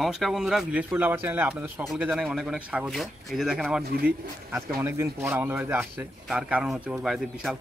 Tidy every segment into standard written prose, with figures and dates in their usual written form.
নমস্কার বন্ধুরা, village food lover চ্যানেলে আপনাদের সকলকে জানাই অনেক অনেক স্বাগত। এই যে দেখেন আমার দিদি আজকে অনেকদিন পর আমাদের বাড়িতে আসছে। তার কারণ হচ্ছে ওর বাড়িতে বিশাল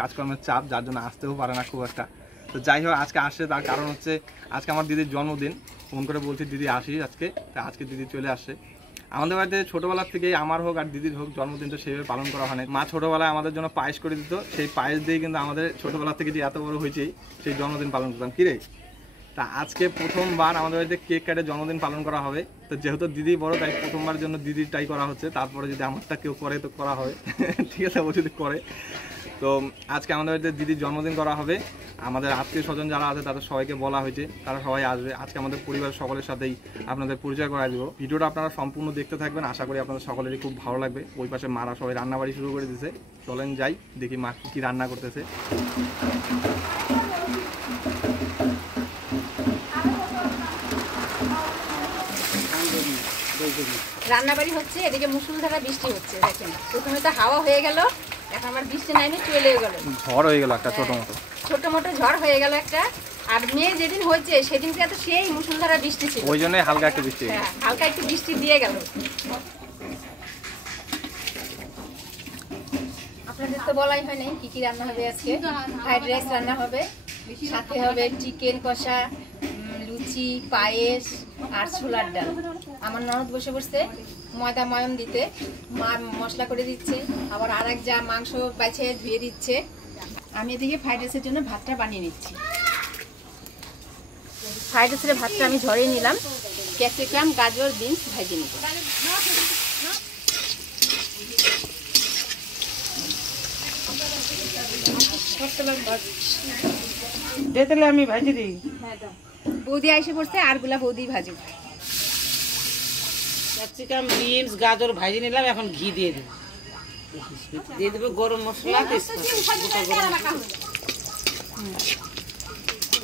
কাজকর্মের চাপ, যার জন্য আসতেও পারে না খুব একটা। তো যাই হোক, আজকে আসছে তার কারণ হচ্ছে আজকে আমার দিদির জন্মদিন। ফোন করে বলছি দিদি আসিস আজকে, তা আজকে দিদি চলে আসছে। আমাদের বাড়িতে ছোটোবেলার থেকেই আমার হোক আর দিদির হোক জন্মদিনটা সেইভাবে পালন করা হয় না। মা ছোটোবেলায় আমাদের জন্য পায়েস করে দিত, সেই পায়েস দিয়ে কিন্তু আমাদের ছোটোবেলা থেকে যে এত বড় হয়েছে সেই জন্মদিন পালন করতাম। কিরে, তা আজকে প্রথমবার আমাদের বাড়িতে কেক কাটে জন্মদিন পালন করা হবে। তো যেহেতু দিদি বড়, তাই প্রথমবার জন্য দিদিরটাই করা হচ্ছে। তারপরে যদি আমারটা কেউ করে তো করা হবে, ঠিক আছে, ও যদি করে। তো আজকে আমাদের বাড়িতে দিদির জন্মদিন করা হবে। আমাদের আত্মীয় স্বজন যারা আছে তাদের সবাইকে বলা হয়েছে, তারা সবাই আসবে। আজকে আমাদের পরিবার সকলের সাথেই আপনাদের পরিচয় করা দেবো। ভিডিওটা আপনারা সম্পূর্ণ দেখতে থাকবেন, আশা করি আপনাদের সকলেরই খুব ভালো লাগবে। ওই পাশে মারা সবাই রান্নাবাড়ি শুরু করে দিয়েছে। চলেন যাই, দেখি মা কী রান্না করতেছে। রান্নাবাড়ি হচ্ছে, এদিকে মুষলধারা বৃষ্টি হচ্ছে। দেখেন, প্রথমে তো হাওয়া হয়ে গেল, এখন আবার বৃষ্টি নামে চলে গেল, ঝড় হয়ে গেল একটা ছোট মোটো ঝড় হয়ে গেল একটা। আর মেয়ে যেদিন হয়েছে সেদিনকে তো সেই মুষলধারা বৃষ্টি ছিল, ওই জন্য হালকা একটু বৃষ্টি, হালকা একটু বৃষ্টি দিয়ে গেল। আপনাদের তো বলাই হয় নাই কি কি রান্না হবে আজকে। ফ্রাইড রাইস রান্না হবে, সাথে হবে চিকেন কষা, লুচি, পায়েস আর ছোলার ডাল। আমার ননদ বসে বসে ময়দা ময়ম দিতে, মা মশলা করে দিচ্ছে, আবার আর এক যা মাংস বাছে ধুয়ে দিচ্ছে। আমি এদিকে ফ্রাইড রাইসের জন্য ভাতটা বানিয়ে নিচ্ছি। ফ্রাইড রাইসের ভাতটা আমি ঝরিয়ে নিলাম, ক্যাপসিকাম, গাজর, বিনস ভেজে নিব। আমি ভাজি দিই। বৌদি এসে পড়ছে, আরগুলা বৌদি ভাজি। ক্যাপসিকাম, বিনস, গাজর ভাজি নিলাম, এখন ঘি দিয়ে দেব। দিয়ে দেবো গরম মশলা,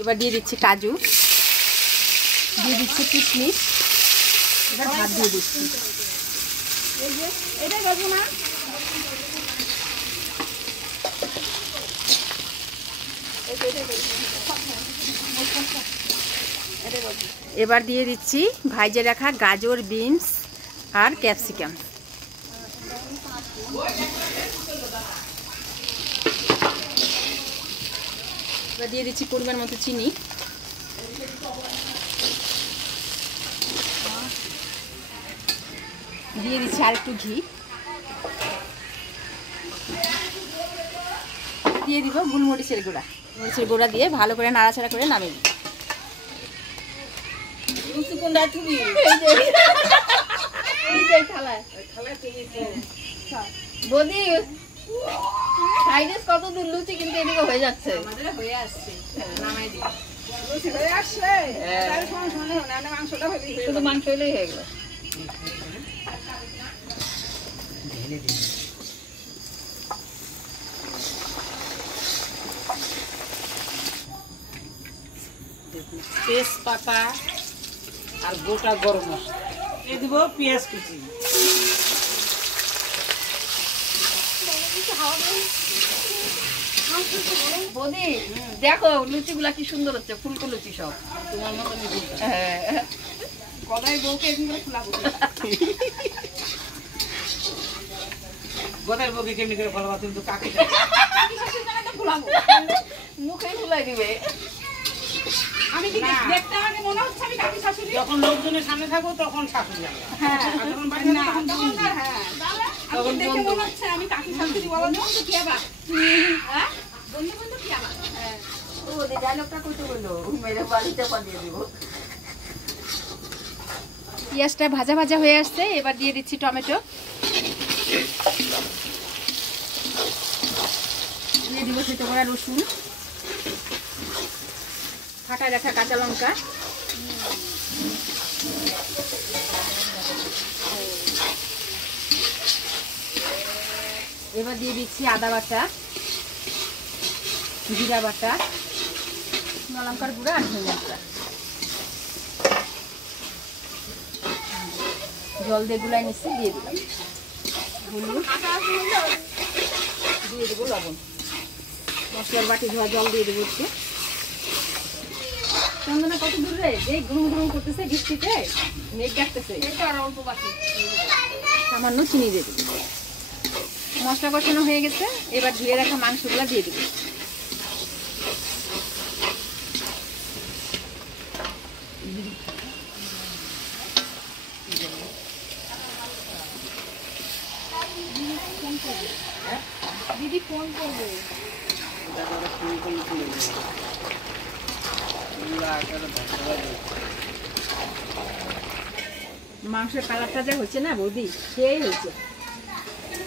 এবার দিয়ে দিচ্ছি কাজু, দিয়ে দিচ্ছি কিশমিশ, এবার ভাত দিয়ে দিচ্ছি। এবার দিয়ে দিচ্ছি ভাইজে রাখা গাজর, বিনস আর ক্যাপসিকাম। এবার দিয়ে দিচ্ছি পরিমাণ মতো চিনি, দিয়ে দিচ্ছি আর একটু ঘি, দিয়ে দিব গোলমরিচের গুঁড়া। মরিচের গুঁড়া দিয়ে ভালো করে নাড়াচাড়া করে নামিয়ে দিই। বৌদি ফ্রাইড রাইস কত দূর লুচি কিন্তু এদিকে হয়ে যাচ্ছে, হয়ে আসছে, শুধু মাংস হলেই হয়ে গেল। তেজপাতা আর গোটা গরম মশলা দিয়ে দিব, পেঁয়াজ কুচি। বৌদি দেখো লুচি গুলা কি সুন্দর হচ্ছে, ফুলকো লুচি সব তোমার মতো গদাই বউকে ফুলাবো। গোদার বউকে কেমনি করে ফলাবা? তুমি তো কাকি ফুলাবো, মুখে ফুলাই দিবে। আমি দেখতে আমাকে মনে হচ্ছে আমি কাকি শাশুড়ি। যখন লোকজনের সামনে থাকবো তখন শাশুড়ি যাবে, যখন বাড়ি না তখন তখন দেখে মনে হচ্ছে আমি কাকি শাশুড়ি। বলো বন্ধু কি আবার, হ্যাঁ বন্ধু বন্ধু কি আবার, ও ওদের ডায়লগটা কইতে বললো, মেরে বাড়িতে পাঠিয়ে দিব। পেঁয়াজটা ভাজা ভাজা হয়ে আসছে, এবার দিয়ে দিচ্ছি টমেটো, দিয়ে দিব সেটা করা রসুন, ফাটায় রাখা কাঁচা লঙ্কা, এবার দিয়ে দিচ্ছি আদা বাটা, জিরা বাটা, লঙ্কার গুঁড়া আর ধনিয়া গুঁড়া। জল দিয়ে গুলাই নিচ্ছি, দিয়ে দিলাম হলুদ, দিয়ে দেবো লবণ, মশলার বাটি ধোয়া জল দিয়ে দেবো একটু। চন্দনা কত দূর রে? যে গুরুম গুরুম করতেছে বৃষ্টিতে, মেঘ ডাকতেছে। এটা আর অল্প বাকি। সামান্য চিনি দিয়ে দিবি। মশলা কষানো হয়ে গেছে, এবার ধুয়ে রাখা মাংসগুলো দিয়ে দিবি। দিদি ফোন করবে। মাংসের কালারটা যা হচ্ছে না বৌদি, সেই হয়েছে।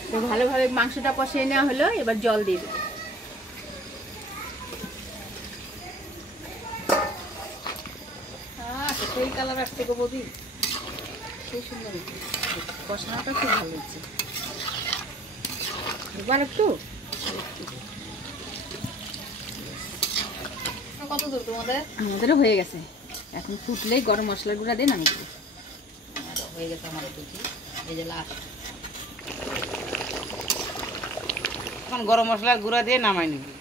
তো ভালোভাবে মাংসটা কষিয়ে নেওয়া হলো, এবার জল দিয়ে দেবো। সেই কালার আসছে গো বৌদি, খুব সুন্দর হয়েছে। কষানোটা খুব ভালো হচ্ছে। এবার একটু কত দূর তোমাদের? আমাদেরও হয়ে গেছে। এখন ফুটলেই গরম মশলার গুঁড়া দিয়ে নামিয়ে দেবো। হয়ে গেছে আমাদের দুটি, এই যে লাস্ট। এখন গরম মশলার গুঁড়া দিয়ে নামাই নিবি।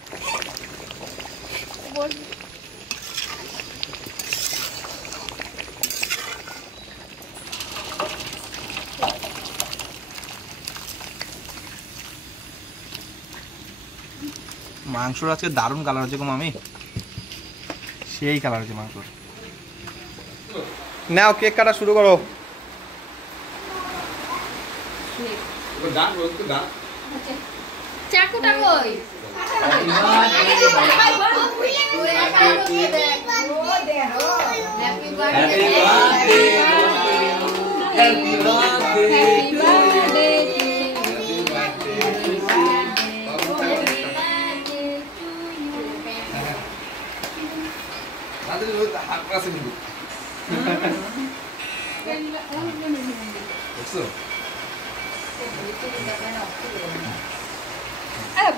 মাংসর আজকে দারুণ কালার হচ্ছে গো মামি, সেই কালার হচ্ছে মাংসর। নাও কেক কাটা শুরু করো। চাকুটা কই? Happy birthday.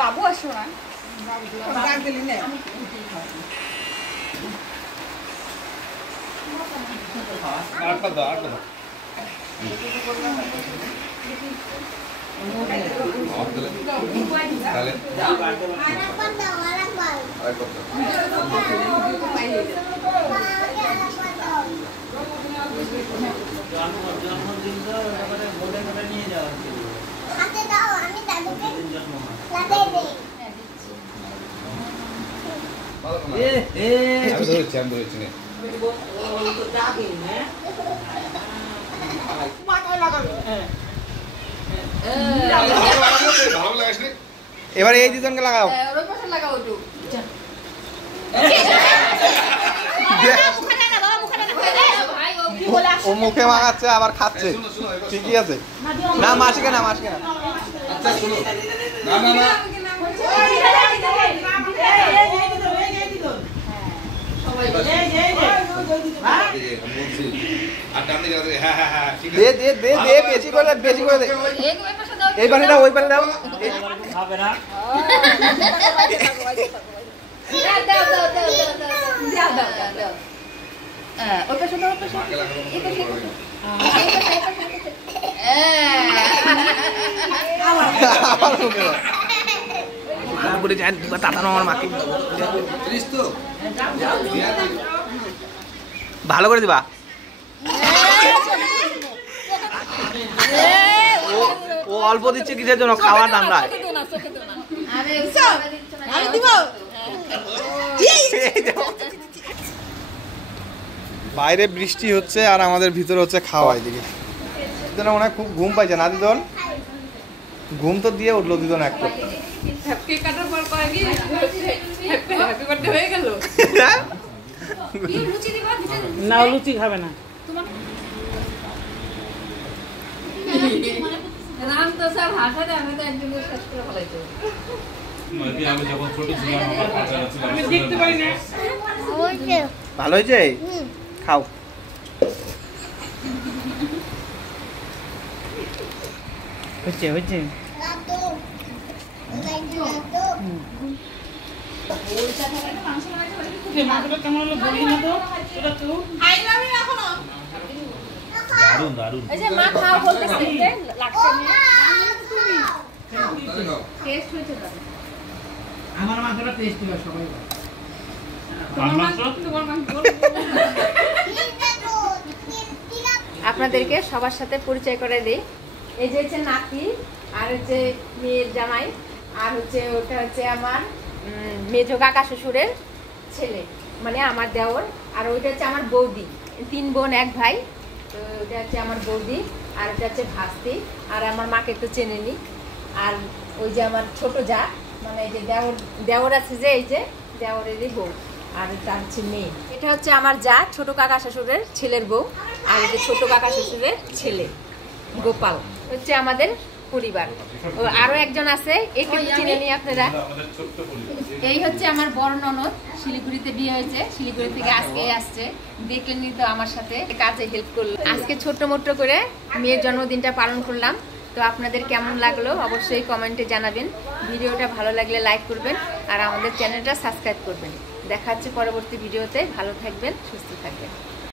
বাবু আসো না, এবার এই দুজনকে লাগাও। ও মুখে মাখাচ্ছে আবার খাচ্ছে, ঠিকই আছে। না মাসিকে না, মাসিকে না। দে দে দে দে, বেশি করে বেশি করে দে। এই পাশে দাও, ওই পাশে দাও। হবে না। ভালো করে দিবা। ও অল্প দিচ্ছে কিসের জন্য? খাওয়ার ধান্দায়। বাইরে বৃষ্টি হচ্ছে আর আমাদের ভিতরে হচ্ছে খাওয়া। এদিকে দিদন মনে হয় খুব ঘুম পাইছে না দিদন? ঘুম তো দিয়ে উঠলো দিদন একটা। না লুচি খাবে না। ভালো হয়েছে, খাও। হচ্ছে হচ্ছে। কেমন হলো বলি না তো, এটা তো দারুন দারুন। মা খাও বলতেছে, লাগছে না। টেস্ট হয়েছে। আমার মাংসটা টেস্টি হয় সবাই। আপনাদেরকে সবার সাথে পরিচয় করে দিই। এই যে হচ্ছে নাতি, আর হচ্ছে মেয়ের জামাই, আর হচ্ছে ওটা হচ্ছে আমার মেজো কাকা শ্বশুরের ছেলে, মানে আমার দেওর। আর ওইটা হচ্ছে আমার বৌদি, 3 বোন 1 ভাই। তো ওটা হচ্ছে আমার বৌদি, আর ওটা হচ্ছে ভাস্তি। আর আমার মাকে তো চেনেনি। আর ওই যে আমার ছোট যা, মানে এই যে দেওর আছে, যে এই যে দেওরেরই বউ, আর তার হচ্ছে মেয়ে। এটা হচ্ছে আমার যা, ছোট কাকা শ্বশুরের ছেলের বউ। আর এই যে ছোট কাকা শ্বশুরের ছেলে গোপাল হচ্ছে আমাদের পরিবার। আরো একজন আছে, একে চিনে নি আপনারা। এই হচ্ছে আমার বড় ননদ, শিলিগুড়িতে বিয়ে হয়েছে, শিলিগুড়ি থেকে আজকে আসছে। দেখলেনি তো আমার সাথে কাজে হেল্প করলো। আজকে ছোট্ট মোট্ট করে মেয়ের জন্মদিনটা পালন করলাম। তো আপনাদের কেমন লাগলো অবশ্যই কমেন্টে জানাবেন। ভিডিওটা ভালো লাগলে লাইক করবেন, আর আমাদের চ্যানেলটা সাবস্ক্রাইব করবেন। দেখা হচ্ছে পরবর্তী ভিডিওতে। ভালো থাকবেন, সুস্থ থাকবেন।